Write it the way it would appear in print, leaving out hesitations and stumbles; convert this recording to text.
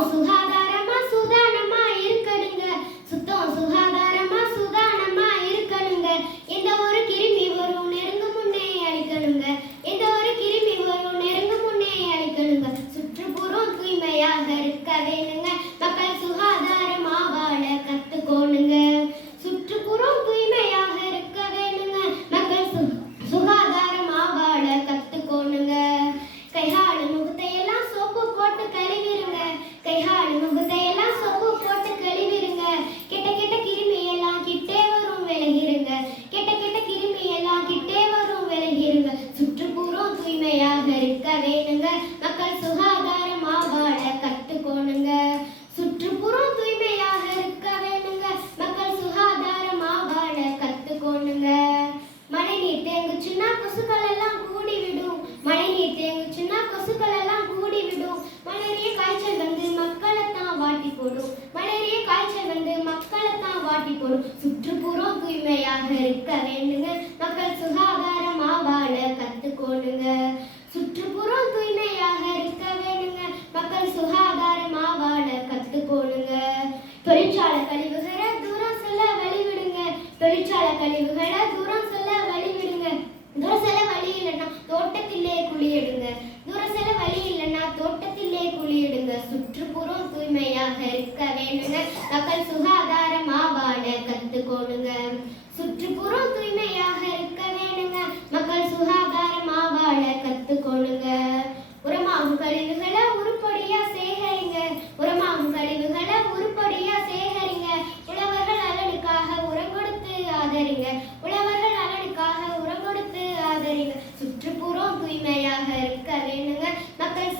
சுத்தம் சுகாதாரமா சூதானமா இருக்கணுங்க. சுத்தம் சுகாதாரமா சூதானமா இருக்கணுங்க. எந்த ஒரு கிருமி வரும் நெருங்கு முன்னே அழிக்கணுங்க. எந்த ஒரு கிருமி வரும் நெருங்கு முன்னே அழிக்கணுங்க. சுற்றுப்புறம் தூய்மையாக இருக்க வேணுங்க. மக்கள் சுகாதாரமா வாழ கத்துக்கோணுங்க. சுற்றுப்புறம் தூய்மையாக இருக்க வேணுங்க. மக்கள் சுகாதாரமா வாழ கத்துக்கோணுங்க. கைகால் முகத்தையெல்லாம் சோப்பு போட்டு கழுவிருங்க. கைகால் முகத்தையெல்லாம் சோப்பு போட்டு கழுவிருங்க. கெட்ட கெட்ட கிருமி எல்லாம் கிட்டே வரும் விலகிருங்க. கெட்ட கெட்ட கிருமி எல்லாம் கிட்டே வரும் விலகிருங்க. சுற்றுப்புறம் தூய்மையாக இருக்க வேணுங்க. மக்கள் சுகாதாரமா வாழ கத்துக்கோணுங்க. சுற்றுப்புறம் தூய்மையாக இருக்க வேணுங்க. மக்கள் சுகாதாரமா வாழ கத்துக்கோணுங்க. மழைநீர் தேங்குச்சுன்னா கொசுக்கள் எல்லாம் கூடி விடும். மழைநீர் தேங்குச்சுன்னா கொசுக்கள் எல்லாம் கூடி விடும். மலேரியா காய்ச்சல் வந்து மக்களை தான் வாட்டி போடும். மலேரியா காய்ச்சல் வந்து மக்களை தான் வாட்டி போடும். சுற்றுப்புறம் தூய்மையாக இருக்க வேண்டுங்க. மக்கள் சுகாதாரமா வாழ கத்துக்கோணுங்க. சுற்றுப்புறம் தூய்மையாக இருக்க வேண்டுங்க. மக்கள் சுகாதாரமா வாழ கத்துக்கோணுங்க. தொழிற்சாலை கழிவுகளை தூரம் செல்ல வழிவிடுங்க. தொழிற்சாலை கழிவுகளை தூரம் செல்ல வழிவிடுங்க. தூரம் செல்ல வழி இல்லைன்னா தோட்டத்திலே குளியிடுங்க. தூரம் செல்ல வழி இல்லைன்னா தோட்டத்திலே குளியிடுங்க. சுற்றுப்புறம் தூய்மையாக இருக்க வேண்டுங்க. மக்கள் சுகாதாரமா வாழ கத்துக்கோணுங்க. சுற்றுப்புறம் தூய்மையாக இருக்க வேண்டுங்க. மக்கள் சுகாதாரமா வாழ கத்துக்கோணுங்க. உரமாகும் கழிவுகளை உருப்படியா சேகரிங்க. உரமாகும் கழிவுகளை உருப்படியா சேகரிங்க. உழவர்கள் நலனுக்காக உரம் கொடுத்து ஆதரிங்க. உழவர்கள் நலனுக்காக உரம் கொடுத்து ஆதரிங்க. சுற்றுப்புறம் தூய்மையாக இருக்க வேண்டுங்க. மக்கள்